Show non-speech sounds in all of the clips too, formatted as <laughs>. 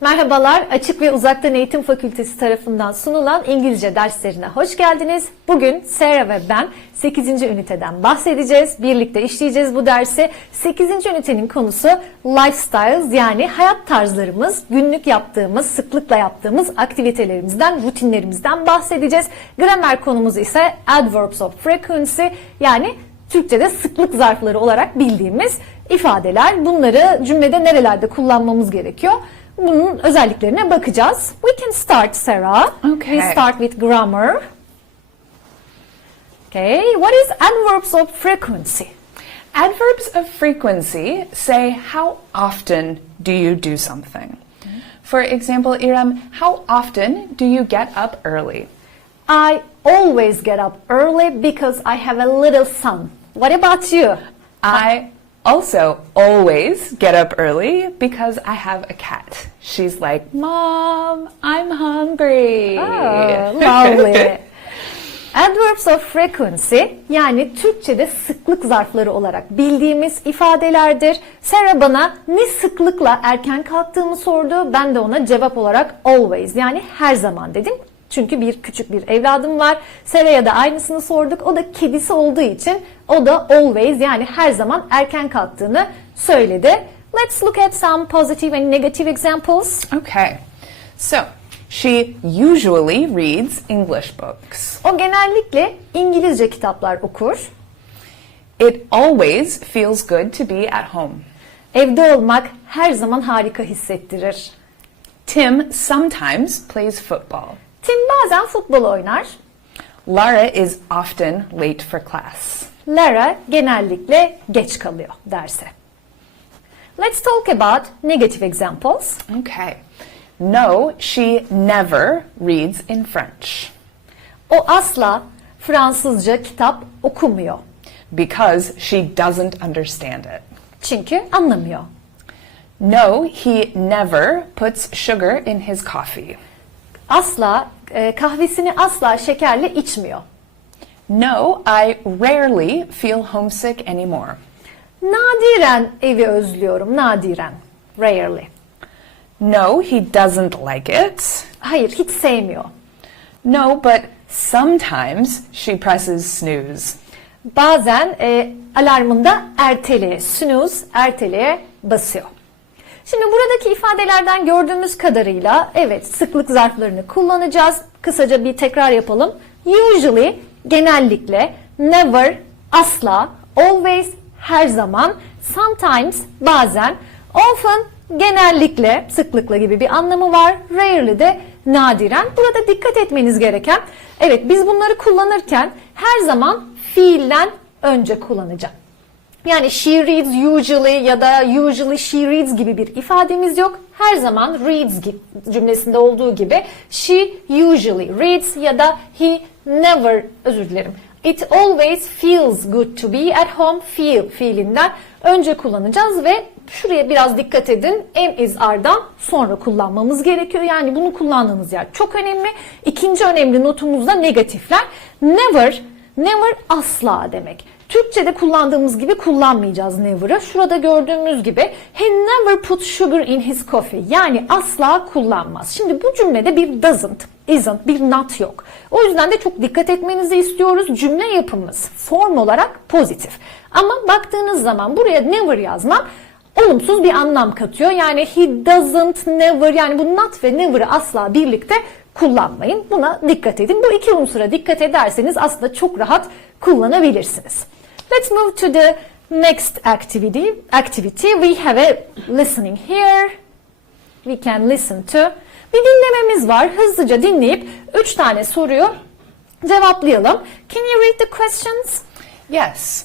Merhabalar, Açık ve Uzaktan Eğitim Fakültesi tarafından sunulan İngilizce derslerine hoş geldiniz. Bugün Sarah ve ben 8. üniteden bahsedeceğiz. Birlikte işleyeceğiz bu dersi. 8. ünitenin konusu lifestyles yani hayat tarzlarımız, günlük yaptığımız, sıklıkla yaptığımız aktivitelerimizden, rutinlerimizden bahsedeceğiz. Gramer konumuz ise adverbs of frequency yani Türkçe'de sıklık zarfları olarak bildiğimiz ifadeler. Bunları cümlede nerelerde kullanmamız gerekiyor? Bunun özelliklerine bakacağız. We can start, Sarah. Okay. We start with grammar. Okay, what is adverbs of frequency? Adverbs of frequency say how often do you do something. For example, Iram, how often do you get up early? I always get up early because I have a little son. What about you? I also always get up early because I have a cat. She's like, Mom, I'm hungry. Oh, <laughs> lovely. Adverbs of frequency yani Türkçe'de sıklık zarfları olarak bildiğimiz ifadelerdir. Sarah bana ne sıklıkla erken kalktığımı sordu. Ben de ona cevap olarak always yani her zaman dedim. Çünkü bir küçük bir evladım var. Sarah'a da aynısını sorduk. O da kedisi olduğu için o da always yani her zaman erken kalktığını söyledi. Let's look at some positive and negative examples. Okay, so she usually reads English books. O genellikle İngilizce kitaplar okur. It always feels good to be at home. Evde olmak her zaman harika hissettirir. Tim sometimes plays football. Tim bazen futbol oynar. Lara is often late for class. Lara genellikle geç kalıyor derse. Let's talk about negative examples. Okay. No, she never reads in French O asla Fransızca kitap okumuyor. because she doesn't understand it. Çünkü anlamıyor. No, he never puts sugar in his coffee. Asla e, kahvesini asla şekerle içmiyor. No, I rarely feel homesick anymore. Nadiren evi özlüyorum. Nadiren. Rarely. No, he doesn't like it. Hayır, hiç sevmiyor. No, but sometimes she presses snooze. Bazen e, alarmında erteleye, snooze, erteleye basıyor. Şimdi buradaki ifadelerden gördüğümüz kadarıyla evet sıklık zarflarını kullanacağız. Kısaca bir tekrar yapalım. Usually, genellikle, never, asla, always, her zaman, sometimes, bazen, often, genellikle, sıklıkla gibi bir anlamı var. Rarely de nadiren. Burada dikkat etmeniz gereken, evet biz bunları kullanırken her zaman fiilden önce kullanacağım. Yani she reads usually ya da usually she reads gibi bir ifademiz yok. Her zaman reads cümlesinde olduğu gibi she usually reads ya da he never özür dilerim. It always feels good to be at home. Feel fiilinden önce kullanacağız ve şuraya biraz dikkat edin. Am is are'dan sonra kullanmamız gerekiyor. Yani bunu kullandığınız yer çok önemli. İkinci önemli notumuz da negatifler. Never, never asla demek. Türkçe'de kullandığımız gibi kullanmayacağız never'ı. Şurada gördüğümüz gibi he never put sugar in his coffee. Yani asla kullanmaz. Şimdi bu cümlede bir doesn't, isn't, bir not yok. O yüzden de çok dikkat etmenizi istiyoruz. Cümle yapımız form olarak pozitif. Ama baktığınız zaman buraya never yazmam olumsuz bir anlam katıyor. Yani he doesn't never yani bu not ve never'ı asla birlikte kullanmayın. Buna dikkat edin. Bu iki unsura dikkat ederseniz aslında çok rahat kullanabilirsiniz. Let's move to the next activity. Activity. We have a listening here. We can listen to. Bir dinlememiz var. Hızlıca dinleyip üç tane soruyu cevaplayalım. Can you read the questions? Yes.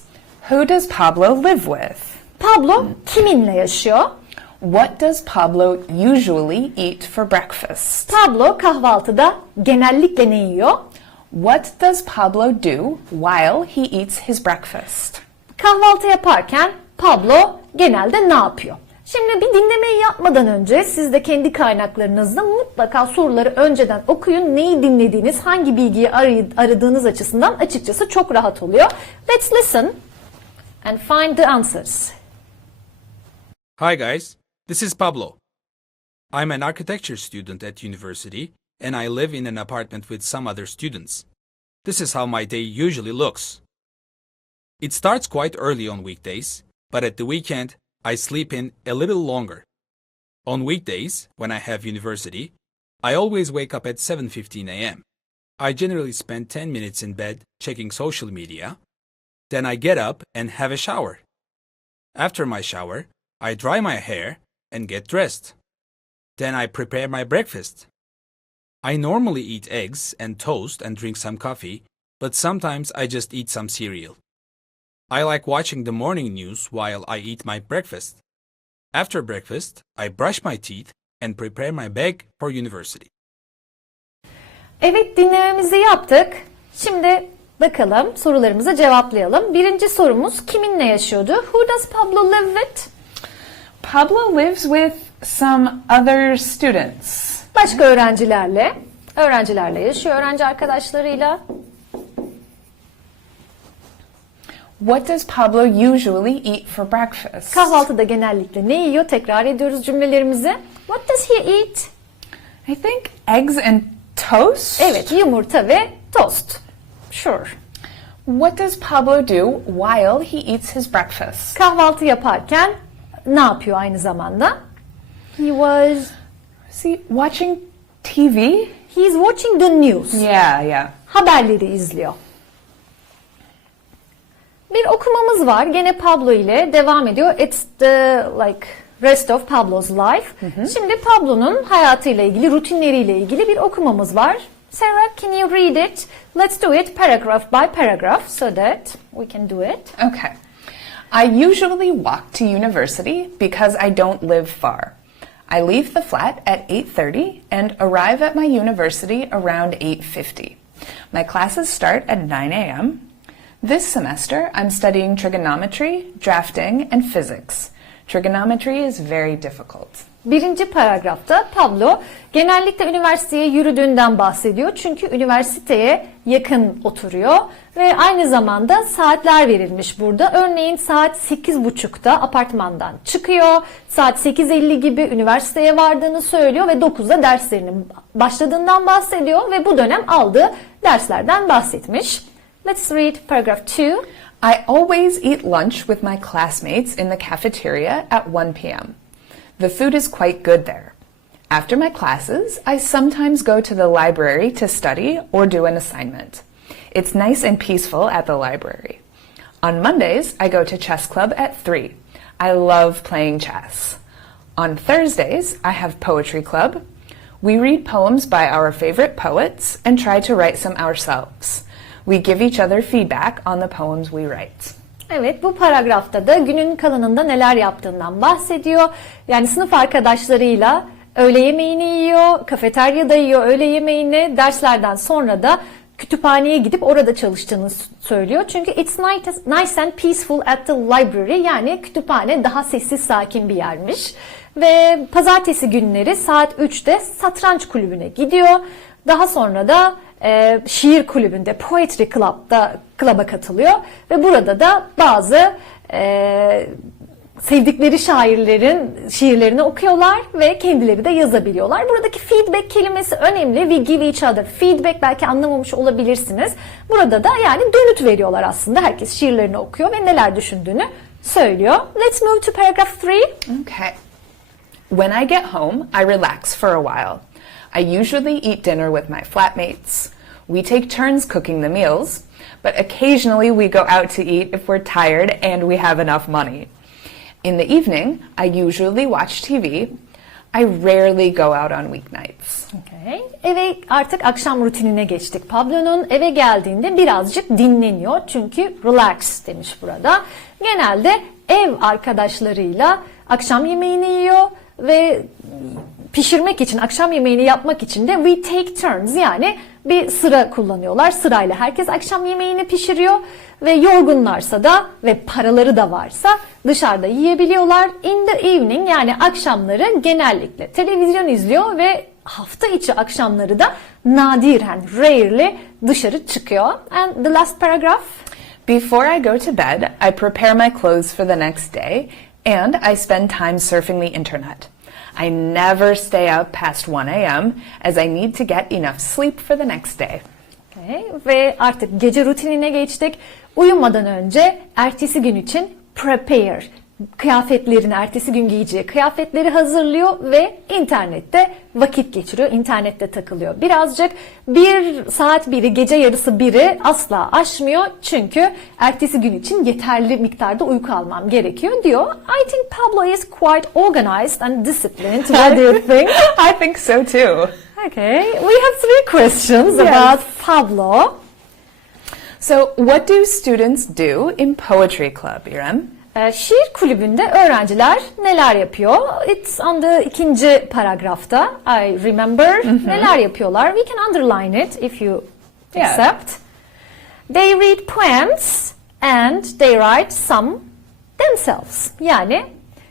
Who does Pablo live with? Pablo kiminle yaşıyor? What does Pablo usually eat for breakfast? Pablo kahvaltıda genellikle ne yiyor? What does Pablo do while he eats his breakfast? Kahvaltı yaparken Pablo genelde ne yapıyor? Şimdi bir dinlemeyi yapmadan önce siz de kendi kaynaklarınızda mutlaka soruları önceden okuyun. Neyi dinlediğiniz, hangi bilgiyi aradığınız açısından açıkçası çok rahat oluyor. Let's listen and find the answers. Hi guys, this is Pablo. I'm an architecture student at university and I live in an apartment with some other students. This is how my day usually looks. It starts quite early on weekdays, but at the weekend I sleep in a little longer. On weekdays, when I have university, I always wake up at 7:15 a.m. I generally spend 10 minutes in bed checking social media. Then I get up and have a shower. After my shower, I dry my hair and get dressed. Then I prepare my breakfast. I normally eat eggs and toast and drink some coffee, but sometimes I just eat some cereal. I like watching the morning news while I eat my breakfast. After breakfast, I brush my teeth and prepare my bag for university. Evet dinlememizi yaptık. Şimdi bakalım sorularımızı cevaplayalım. Birinci sorumuz kiminle yaşıyordu? Who does Pablo live with? Pablo lives with some other students. Başka öğrencilerle. Öğrencilerle yaşıyor, öğrenci arkadaşlarıyla. What does Pablo usually eat for breakfast? Kahvaltıda genellikle ne yiyor? Tekrar ediyoruz cümlelerimizi. What does he eat? I think eggs and toast. Evet, yumurta ve tost. Sure. What does Pablo do while he eats his breakfast? Kahvaltı yaparken ne yapıyor aynı zamanda? He was Is he watching TV? he's watching the news. Yeah, yeah. Haberleri izliyor. Bir okumamız var. Gene Pablo ile devam ediyor. It's the like rest of Pablo's life. Şimdi Pablo'nun hayatıyla ilgili, rutinleriyle ilgili bir okumamız var. Sarah, can you read it? Let's do it paragraph by paragraph so that we can do it. Okay. I usually walk to university because I don't live far. I leave the flat at 8:30 and arrive at my university around 8:50. My classes start at 9 a.m. This semester I'm studying trigonometry, drafting, and physics. Trigonometry is very difficult. Birinci paragrafta Pablo genellikle üniversiteye yürüdüğünden bahsediyor. Çünkü üniversiteye yakın oturuyor ve aynı zamanda saatler verilmiş burada. Örneğin saat 8.30'da apartmandan çıkıyor. Saat 8.50 gibi üniversiteye vardığını söylüyor ve 9'da derslerinin başladığından bahsediyor ve bu dönem aldığı derslerden bahsetmiş. Let's read paragraph 2. I always eat lunch with my classmates in the cafeteria at 1 p.m. The food is quite good there. After my classes, I sometimes go to the library to study or do an assignment. It's nice and peaceful at the library. On Mondays, I go to chess club at 3. I love playing chess. On Thursdays, I have poetry club. We read poems by our favorite poets and try to write some ourselves. We give each other feedback on the poems we write. Evet bu paragrafta da günün kalanında neler yaptığından bahsediyor. Yani sınıf arkadaşlarıyla öğle yemeğini yiyor, kafeteryada yiyor öğle yemeğini, derslerden sonra da kütüphaneye gidip orada çalıştığını söylüyor. Çünkü it's nice and peaceful at the library yani kütüphane daha sessiz sakin bir yermiş. Ve pazartesi günleri saat 3'te satranç kulübüne gidiyor. Daha sonra da e, şiir kulübünde Poetry Club'da klaba katılıyor ve burada da bazı e, sevdikleri şairlerin şiirlerini okuyorlar ve kendileri de yazabiliyorlar. Buradaki feedback kelimesi önemli. We give each other feedback belki anlamamış olabilirsiniz. Burada da yani dönüt veriyorlar aslında. Herkes şiirlerini okuyor ve neler düşündüğünü söylüyor. Let's move to paragraph 3. Okay. When I get home, I relax for a while. I usually eat dinner with my flatmates. We take turns cooking the meals, but occasionally we go out to eat if we're tired and we have enough money. In the evening, I usually watch TV. I rarely go out on weeknights. Okay. Eve artık akşam rutinine geçtik. Pablo'nun eve geldiğinde birazcık dinleniyor. Çünkü relax demiş burada. Genelde ev arkadaşlarıyla akşam yemeğini yiyor ve pişirmek için, akşam yemeğini yapmak için de we take turns yani bir sıra kullanıyorlar. Sırayla herkes akşam yemeğini pişiriyor ve yorgunlarsa da ve paraları da varsa dışarıda yiyebiliyorlar. In the evening yani akşamları genellikle televizyon izliyor ve hafta içi akşamları da nadiren, rarely dışarı çıkıyor. And the last paragraph. Before I go to bed, I prepare my clothes for the next day and I spend time surfing the internet. I never stay up past 1 a.m. as I need to get enough sleep for the next day. Okay. Ve artık gece rutinine geçtik. Uyumadan önce ertesi gün için prepare kıyafetlerini, ertesi gün giyeceği kıyafetleri hazırlıyor ve internette vakit geçiriyor, internette takılıyor. Birazcık bir saat biri, gece yarısı biri asla aşmıyor çünkü ertesi gün için yeterli miktarda uyku almam gerekiyor diyor. I think Pablo is quite organized and disciplined. <laughs> What do you <laughs> think? I think so too. Okay, we have three questions Yes. about Pablo. So, what do students do in Poetry Club, İrem? Ee, şiir kulübünde öğrenciler neler yapıyor? It's on the ikinci paragrafta. I remember. Neler yapıyorlar? We can underline it if you Yeah. accept. They read poems and they write some themselves. Yani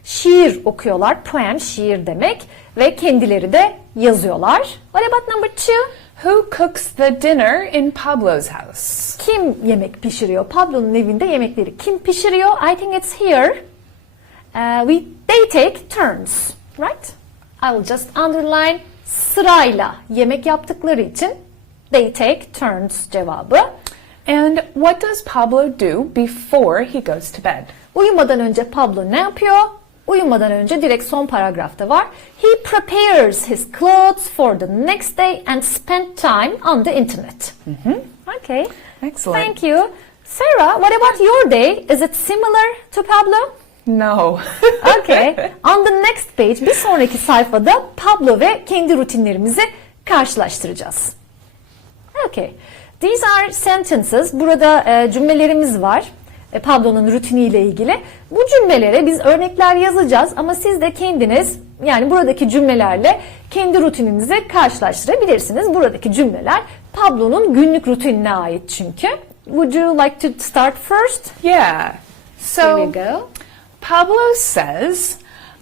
şiir okuyorlar. Poem şiir demek ve kendileri de yazıyorlar. What about number two? Who cooks the dinner in Pablo's house? Kim yemek pişiriyor? Pablo'nun evinde yemekleri kim pişiriyor? I think it's here. Uh, we they take turns, right? I will just underline sırayla yemek yaptıkları için they take turns cevabı. And what does Pablo do before he goes to bed? Uyumadan önce Pablo ne yapıyor? Uyumadan önce direkt son paragrafta var. He prepares his clothes for the next day and spend time on the internet. Okay. Excellent. Thank you. Sarah, what about your day? Is it similar to Pablo? No. <laughs> Okay. On the next page, bir sonraki sayfada Pablo ve kendi rutinlerimizi karşılaştıracağız. Okay. These are sentences. Burada e, cümlelerimiz var. E, Pablo'nun rutiniyle ilgili. Bu cümlelere biz örnekler yazacağız ama siz de kendiniz yani buradaki cümlelerle kendi rutininizi karşılaştırabilirsiniz. Buradaki cümleler Pablo'nun günlük rutinine ait çünkü. Would you like to start first? yeah. Here So, we go. Pablo says,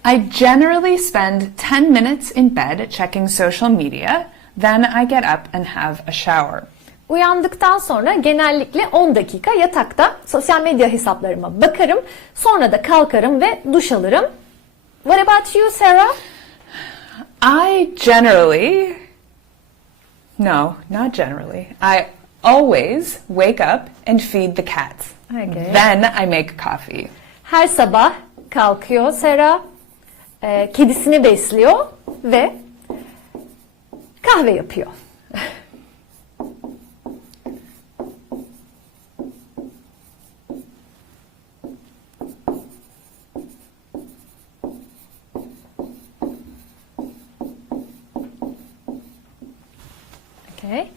I generally spend 10 minutes in bed checking social media, then I get up and have a shower. Uyandıktan sonra genellikle 10 dakika yatakta sosyal medya hesaplarıma bakarım. Sonra da kalkarım ve duş alırım. What about you Sarah? I generally, no, not generally, I always wake up and feed the cats. Okay. Then I make coffee. Her sabah kalkıyor Sarah, e, kedisini besliyor ve kahve yapıyor. Okay.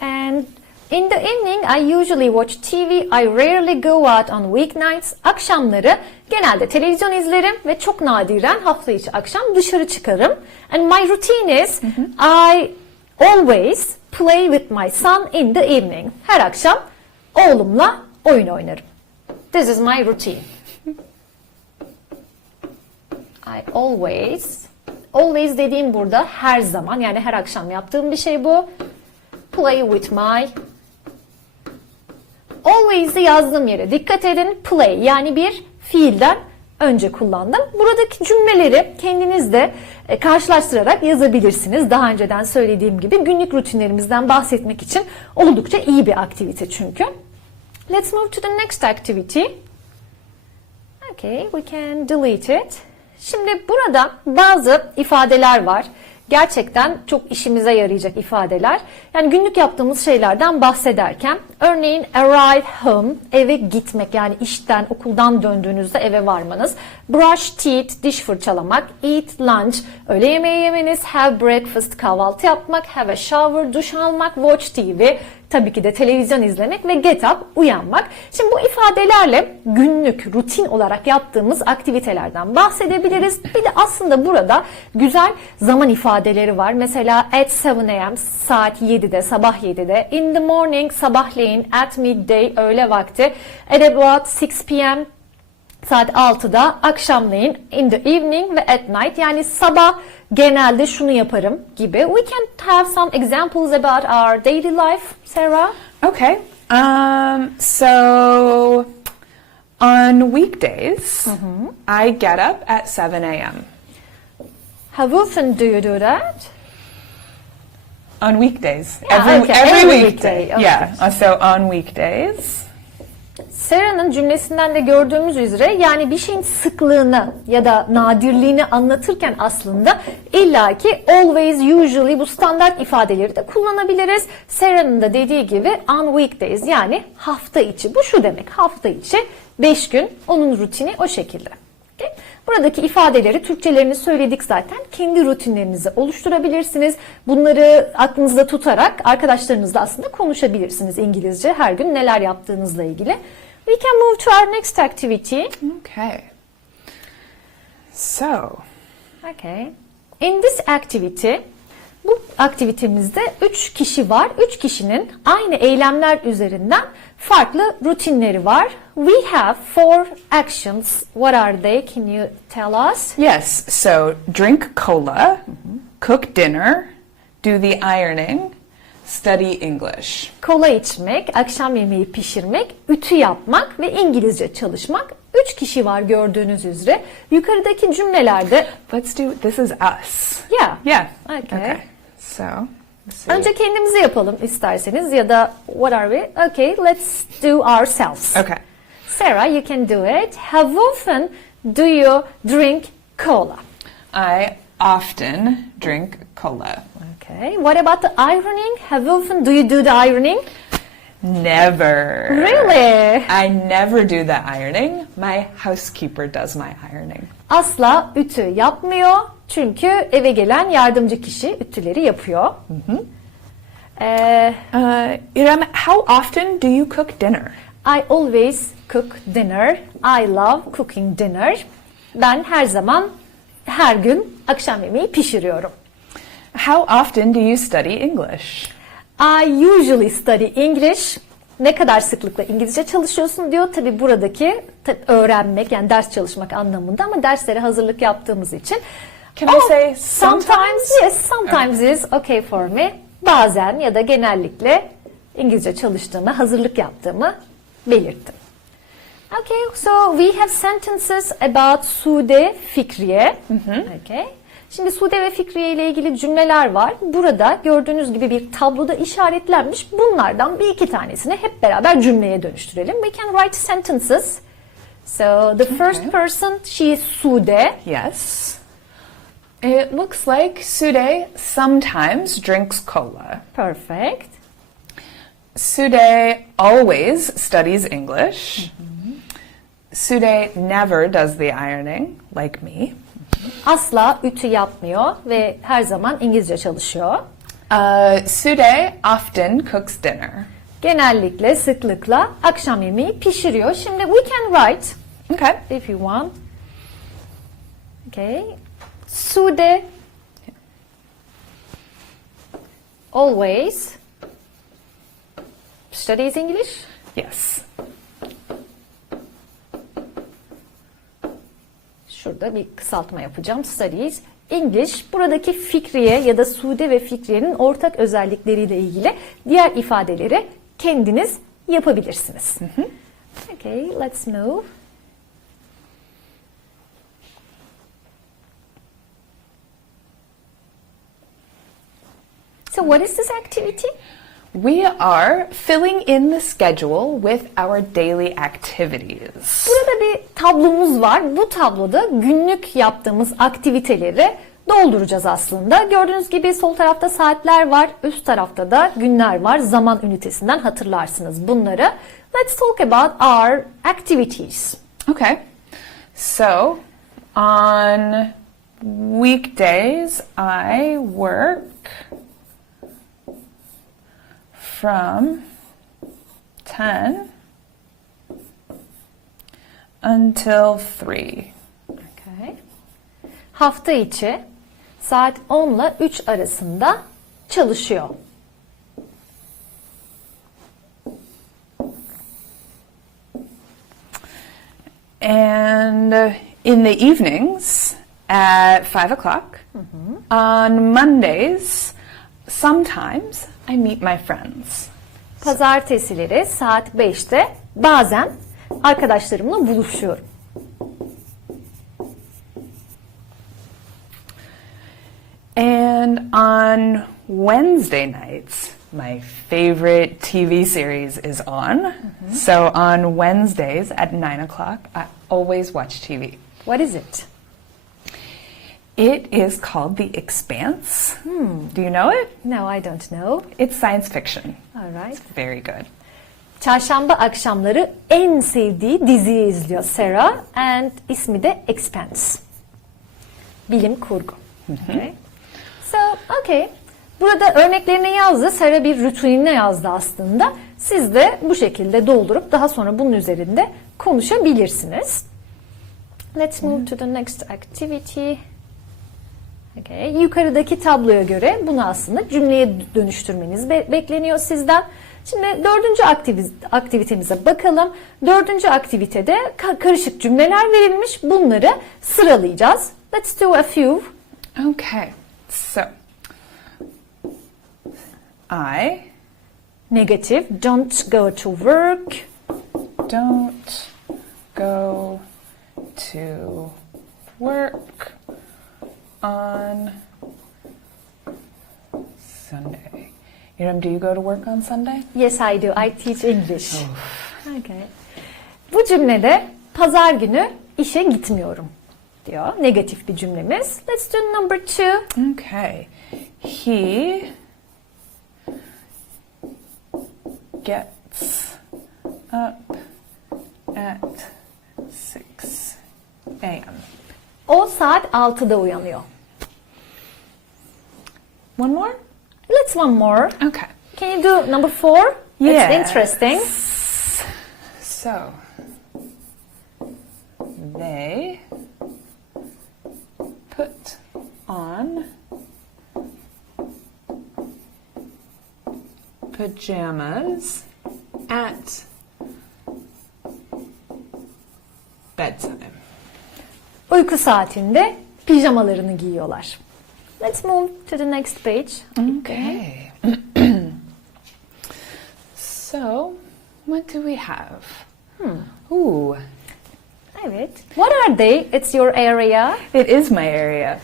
And in the evening I usually watch TV. I rarely go out on weeknights. Akşamları genelde televizyon izlerim ve çok nadiren hafta içi akşam dışarı çıkarım. And my routine is I always play with my son in the evening. Her akşam oğlumla oyun oynarım. This is my routine. I always always dediğim burada her zaman yani her akşam yaptığım bir şey bu. Play with my Always'i yazdığım yere dikkat edin. Play yani bir fiilden önce kullandım. Buradaki cümleleri kendiniz de e, karşılaştırarak yazabilirsiniz. Daha önceden söylediğim gibi günlük rutinlerimizden bahsetmek için oldukça iyi bir aktivite çünkü. Let's move to the next activity. Okay, we can delete it. Şimdi burada bazı ifadeler var. Gerçekten çok işimize yarayacak ifadeler. Yani günlük yaptığımız şeylerden bahsederken örneğin arrive home, eve gitmek yani işten, okuldan döndüğünüzde eve varmanız. Brush teeth, diş fırçalamak. Eat lunch, öğle yemeği yemeniz. Have breakfast, kahvaltı yapmak. Have a shower, duş almak. Watch TV, tabii ki de televizyon izlemek ve get up, uyanmak. Şimdi bu ifadelerle günlük, rutin olarak yaptığımız aktivitelerden bahsedebiliriz. Bir de aslında burada güzel zaman ifadeleri var. Mesela at 7 a.m. saat 7'de, sabah 7'de. In the morning, sabahleyin. At midday, öğle vakti. At about 6 p.m. Saat 6'da akşamleyin in the evening ve at night yani sabah genelde şunu yaparım gibi. We can have some examples about our daily life, Sarah. Okay. Um, so On weekdays, I get up at 7 a.m. How often do you do that? On weekdays. Yeah, every, okay, every, every weekday. weekday, okay. Yeah. So on weekdays. Sarah'nın cümlesinden de gördüğümüz üzere yani bir şeyin sıklığını ya da nadirliğini anlatırken aslında illaki always, usually bu standart ifadeleri de kullanabiliriz. Sarah'nın da dediği gibi on weekdays yani hafta içi. Bu şu demek hafta içi 5 gün onun rutini o şekilde. Buradaki ifadeleri Türkçelerini söyledik zaten. Kendi rutinlerinizi oluşturabilirsiniz. Bunları aklınızda tutarak arkadaşlarınızla aslında konuşabilirsiniz İngilizce her gün neler yaptığınızla ilgili. We can move to our next activity. Okay. So, Okay. In this activity, bu aktivitemizde 3 kişi var. 3 kişinin aynı eylemler üzerinden farklı rutinleri var. We have four actions. What are they? Can you tell us? yes, so drink cola, cook dinner, do the ironing, study English. Kola içmek, akşam yemeği pişirmek, ütü yapmak ve İngilizce çalışmak. 3 kişi var gördüğünüz üzere. Yukarıdaki cümlelerde Let's do this is us. yeah. Yeah. Okay. So. Önce kendimizi yapalım isterseniz ya da what are we? Okay, let's do ourselves. Okay. Sarah, you can do it. How often do you drink cola? I often drink cola. Okay. What about the ironing? How often do you do the ironing? Never. Really? I never do the ironing. My housekeeper does my ironing. Asla ütü yapmıyor. Çünkü eve gelen yardımcı kişi ütüleri yapıyor. Ee, Uh, Iram, how often do you cook dinner? I always cook dinner. I love cooking dinner. Ben her zaman, her gün akşam yemeği pişiriyorum. How often do you study English? I usually study English. Ne kadar sıklıkla İngilizce çalışıyorsun diyor. Tabi buradaki öğrenmek yani ders çalışmak anlamında ama derslere hazırlık yaptığımız için. Can I say sometimes? sometimes? Yes, sometimes is okay for me. Bazen ya da genellikle İngilizce çalıştığımı, hazırlık yaptığımı belirttim. Okay, so we have sentences about Sude Fikriye. Okay. Şimdi Sude ve Fikriye ile ilgili cümleler var. Burada gördüğünüz gibi bir tabloda işaretlenmiş. Bunlardan bir iki tanesini hep beraber cümleye dönüştürelim. We can write sentences. So the first person, she is Sude. Yes. It looks like Sude sometimes drinks cola. Perfect. Sude always studies English. Sude never does the ironing, like me. Asla ütü yapmıyor ve her zaman İngilizce çalışıyor. Uh, Sude often cooks dinner. Genellikle, sıklıkla akşam yemeği pişiriyor. Şimdi we can write Okay. if you want. Okay. Sude always studies English. Yes. Şurada bir kısaltma yapacağım. Studies English. Buradaki Fikriye ya da Sude ve Fikriye'nin ortak özellikleriyle ilgili diğer ifadeleri kendiniz yapabilirsiniz. Okay, let's move. So what is this activity? We are filling in the schedule with our daily activities. Burada bir tablomuz var. Bu tabloda günlük yaptığımız aktiviteleri dolduracağız aslında. Gördüğünüz gibi sol tarafta saatler var, üst tarafta da günler var. Zaman ünitesinden hatırlarsınız bunları. Let's talk about our activities. Okay. So, on weekdays, I work from 10 until 3. Okay. Hafta içi saat 10 ile 3 arasında çalışıyor. And in the evenings at 5 o'clock, mm-hmm. on Mondays, sometimes I meet my friends. Pazartesileri saat 5'te bazen arkadaşlarımla buluşuyorum. And on Wednesday nights, my favorite TV series is on. Mm-hmm. So on Wednesdays at 9 o'clock, I always watch TV. What is it? It is called The Expanse. Do you know it? No, I don't know. It's science fiction. All right. Very good. Çarşamba akşamları en sevdiği diziyi izliyor Sarah and ismi de Expanse. Bilim kurgu. Okay. So, okay. Burada örneklerini yazdı. Sarah bir rutinine yazdı aslında. Siz de bu şekilde doldurup daha sonra bunun üzerinde konuşabilirsiniz. Let's move to the next activity. Okay. Yukarıdaki tabloya göre bunu aslında cümleye dönüştürmeniz be- bekleniyor sizden. Şimdi dördüncü aktivi- aktivitemize bakalım. Dördüncü aktivitede ka- karışık cümleler verilmiş. Bunları sıralayacağız. Let's do a few. Okay. So I Negative. Don't go to work. don't go to work on Sunday. Iram, do you go to work on Sunday? Yes, I do. I teach English. Okay. Bu cümlede pazar günü işe gitmiyorum diyor. Negatif bir cümlemiz. Let's do number two. Okay. He gets up at 6 a.m. O saat 6'da uyanıyor. One more? Let's one more. Okay. Can you do number four? It's Yes. interesting. So, they put on pajamas at bedtime. Uyku saatinde pijamalarını giyiyorlar. Let's move to the next page. Okay. <clears throat> so, what do we have? Ooh, Evet. What are they? It's your area. it is my area.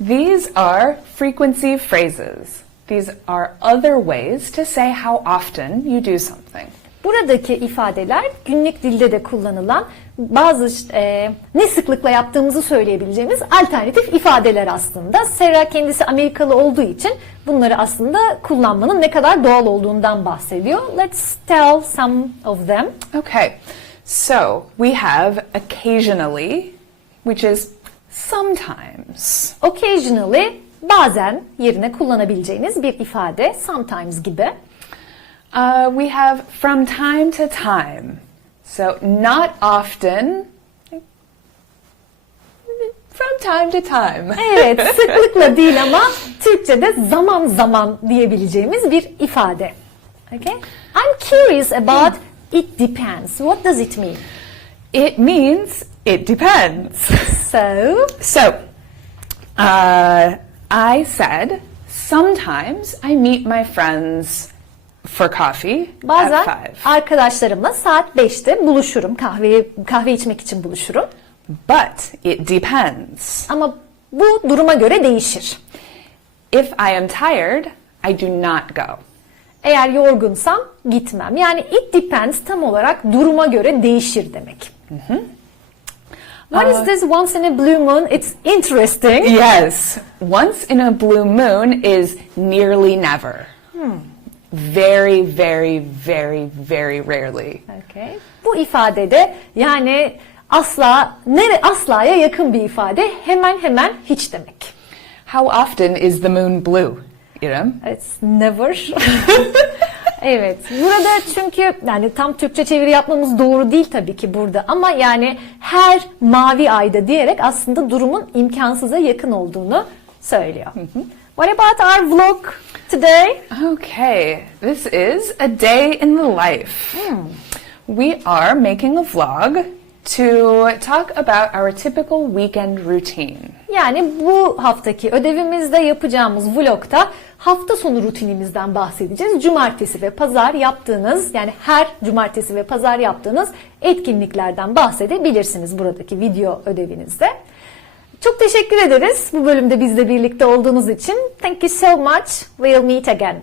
These are frequency phrases. These are other ways to say how often you do something. Buradaki ifadeler günlük dilde de kullanılan bazı e, ne sıklıkla yaptığımızı söyleyebileceğimiz alternatif ifadeler aslında. Sarah kendisi Amerikalı olduğu için bunları aslında kullanmanın ne kadar doğal olduğundan bahsediyor. Let's tell some of them. Okay, so we have occasionally, which is sometimes. Occasionally bazen yerine kullanabileceğiniz bir ifade sometimes gibi. Uh, we have from time to time. So not often, from time to time. Evet sıklıkla değil ama Türkçe'de zaman zaman diyebileceğimiz bir ifade. Okay? I'm curious about it depends. What does it mean? It means it depends. So, So, uh, I said sometimes I meet my friends for coffee at bazen five, arkadaşlarımla saat 5'te buluşurum. Kahve kahve içmek için buluşurum. but it depends. Ama bu duruma göre değişir. If I am tired, I do not go. Eğer yorgunsam gitmem. Yani it depends tam olarak duruma göre değişir demek. What is this once in a blue moon? It's interesting. Yes, once in a blue moon is nearly never. Very, very, very, very rarely. Okay. Bu ifadede yani asla nere aslaya yakın bir ifade. Hemen hemen hiç demek. How often is the moon blue? Iram? It's never. <laughs> evet. Burada çünkü yani tam Türkçe çeviri yapmamız doğru değil tabii ki burada ama yani her mavi ayda diyerek aslında durumun imkansıza yakın olduğunu söylüyor. What about our vlog today? Okay, this is a day in the life. We are making a vlog to talk about our typical weekend routine. Yani bu haftaki ödevimizde yapacağımız vlogta hafta sonu rutinimizden bahsedeceğiz. Cumartesi ve pazar yaptığınız yani her cumartesi ve pazar yaptığınız etkinliklerden bahsedebilirsiniz buradaki video ödevinizde. Çok teşekkür ederiz bu bölümde bizle birlikte olduğunuz için. Thank you so much. We'll meet again.